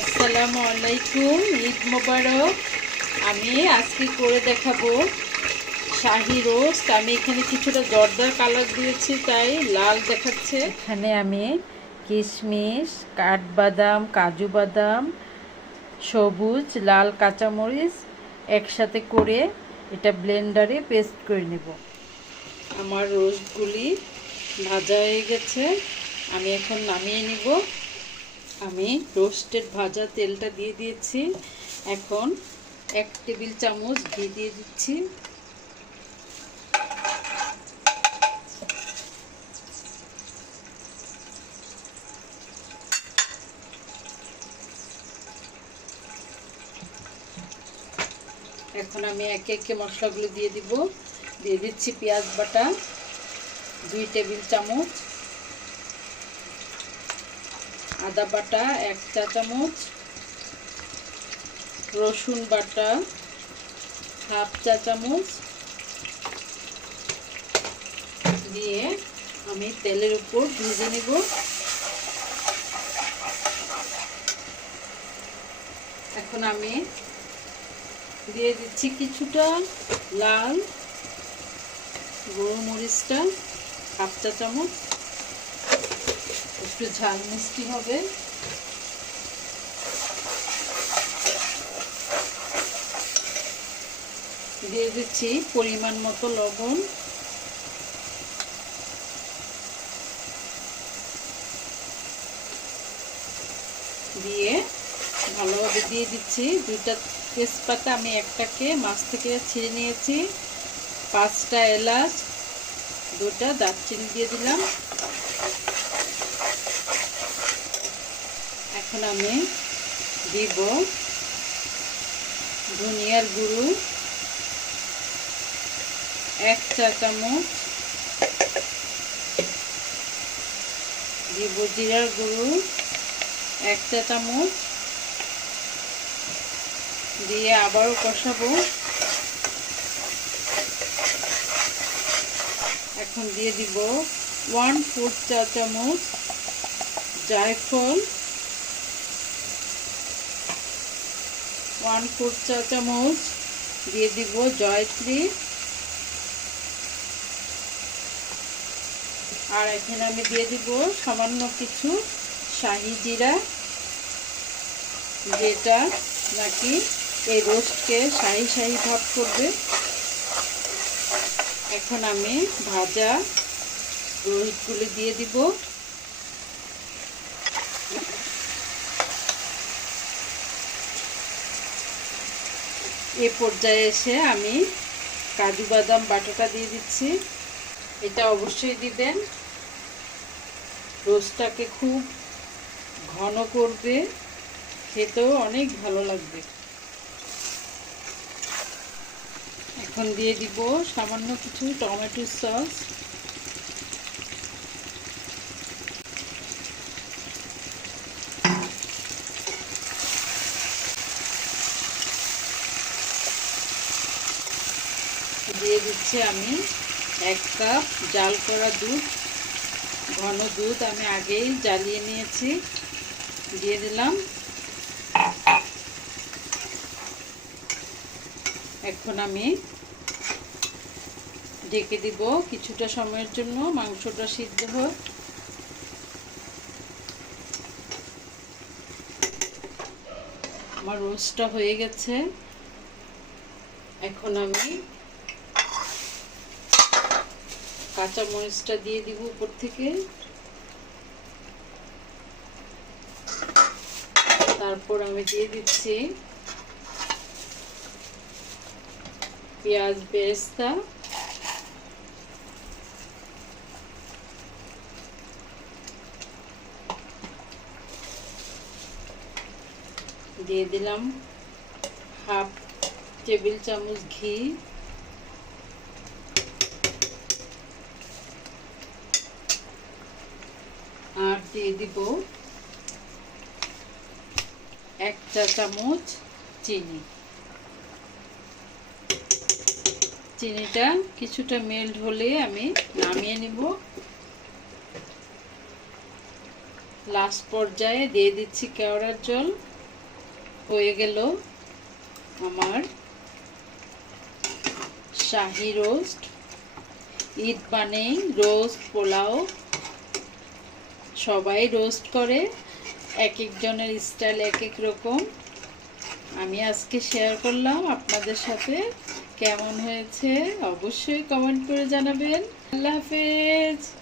আসসালামু আলাইকুম, ঈদ মোবারক। আমি আজকে করে দেখাবো শাহি রোস্ট। আমি এখানে কিছুটা জর্দার কালার দিয়েছি, তাই লাল দেখাচ্ছে। এখানে আমি কিশমিশ, কাঠবাদাম, কাজু বাদাম, সবুজ লাল কাঁচামরিচ একসাথে করে এটা ব্লেন্ডারে পেস্ট করে নেব। আমার রোস্টগুলি ভাজা হয়ে গেছে, আমি এখন নামিয়ে নিব। আমি রোস্টেড ভাজা তেলটা দিয়ে দিয়েছি। এখন 1 টেবিল চামচ ঘি দিয়ে দিচ্ছি। এখন আমি একে একে মশলাগুলো দিয়ে দিব। দিয়ে দিচ্ছি পেঁয়াজ বাটা 2 টেবিল চামচ, আদা বাটা 1 চা চামচ, রসুন বাটা 1/2 চা চামচ দিয়ে আমি তেলের উপর ভেজে নেব। এখন আমি দিয়ে দিচ্ছি কিছুটা লাল গোলমরিচটা 1/2 চা চামচ, একটু ঝাল মিষ্টি হবে। দিয়ে দিচ্ছি পরিমাণ মতো লবণ। দিয়ে ভালোভাবে দিয়ে দিচ্ছি 2টা তেজপাতা, আমি একটাকে মাছ থেকে ছিঁড়ে নিয়েছি, 5টা এলাচ, 2টা দারচিনি দিয়ে দিলাম। এখন আমি দিব ধনিয়ার গুঁড়ো 1 চা চামচ, দিব জিরার গুঁড়ো 1 চা চামচ, দিয়ে আবারও কষাবো। এখন দিয়ে দিব 1/4 চা চামচ জায়ফল, 1/4 চা চামচ দিয়ে দিব জয়ত্রী, আর এখানে আমি দিয়ে দিব সামান্য কিছু শাহি জিরা, যেটা নাকি এই রোস্টকে শাহি শাহি ভাব করবে। এখন আমি ভাজা রোস্টগুলি দিয়ে দিব। এ পর্যায়ে এসে আমি কাজু বাদাম বাটাটা দিয়ে দিচ্ছি। এটা অবশ্যই দিবেন, রোস্টটাকে খুব ঘন করবে, খেতেও অনেক ভালো লাগবে। এখন দিয়ে দিব সামান্য কিছু টমেটো সস, দিয়ে দিচ্ছি আমি 1 কাপ জাল করা দুধ, ঘন দুধ আমি আগেই জ্বালিয়ে নিয়েছি, দিয়ে দিলাম। এখন আমি ঢেকে দিব কিছুটা সময়ের জন্য, মাংসটা সিদ্ধ হোক। আমার রোস্টটা হয়ে গেছে। এখন আমি কাঁচা মরিচটা দিয়ে দিব উপর থেকে, তারপর আমি দিয়ে দিচ্ছি পেঁয়াজ বেরেস্তা, দিয়ে দিলাম 1/2 টেবিল চামচ ঘি, আর দিয়ে দিব 1 চা চামচ চিনি। চিনিটা কিছুটা মেল্ট হলে আমি নামিয়ে নিব। লাস্ট পর্যায়ে দিয়ে দিচ্ছি কেওড়ার জল। হয়ে গেল আমার শাহি রোস্ট। ঈদ মানেই রোস্ট, পোলাও। সবাই রোস্ট করে, এক একজনের স্টাইল এক এক রকম। আমি আজকে শেয়ার করলাম আপনাদের সাথে। কেমন হয়েছে অবশ্যই কমেন্ট করে জানাবেন। আল্লাহ হাফেজ।